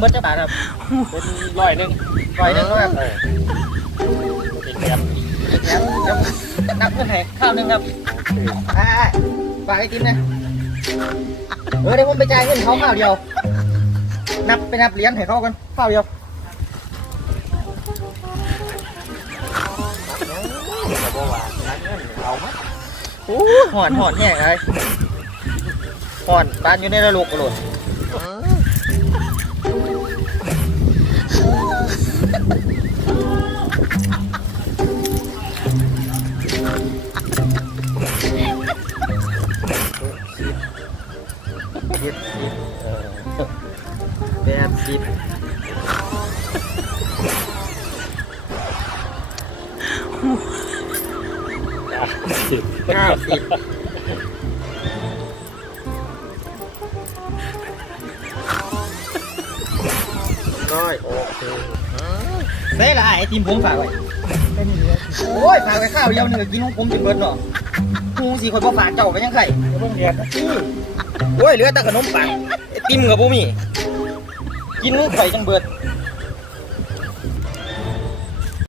เบิดจะบาทครับเป็นร้อยหนึ่งร้อยหนึงเนาะครับเออเป็นแกมแถมเดี๋ยวนับเงินให้ข้าวหนึ่งครับอ่าฝากไอติมนะเออเดี๋ยวผมไปจ่ายเงินเขาข้าวเดียว นับไปนับเหรียญให้เขากันข้าวเดียวแต่ว่าว่านักเงินเอาไหมโอ้หอนหอนแห้งเลยหอนปานอยู่ในระลุกกระโดด เจ็ดสิบเออแปดสิบสิบเก้าสิบร้อยโอเคเซ่ละไอติมผมฝากไว้โอ้ยฝากไว้ข้าวเดียวหนึ่งกินของผมจนเบิดเนาะพุงสีคนบ่ฝากเจ้าไปยังไงโรงเรียนนะ โอ้ยเหลือแต่ขนมปังไอติมกับบ่มีกินไข่จังเบิด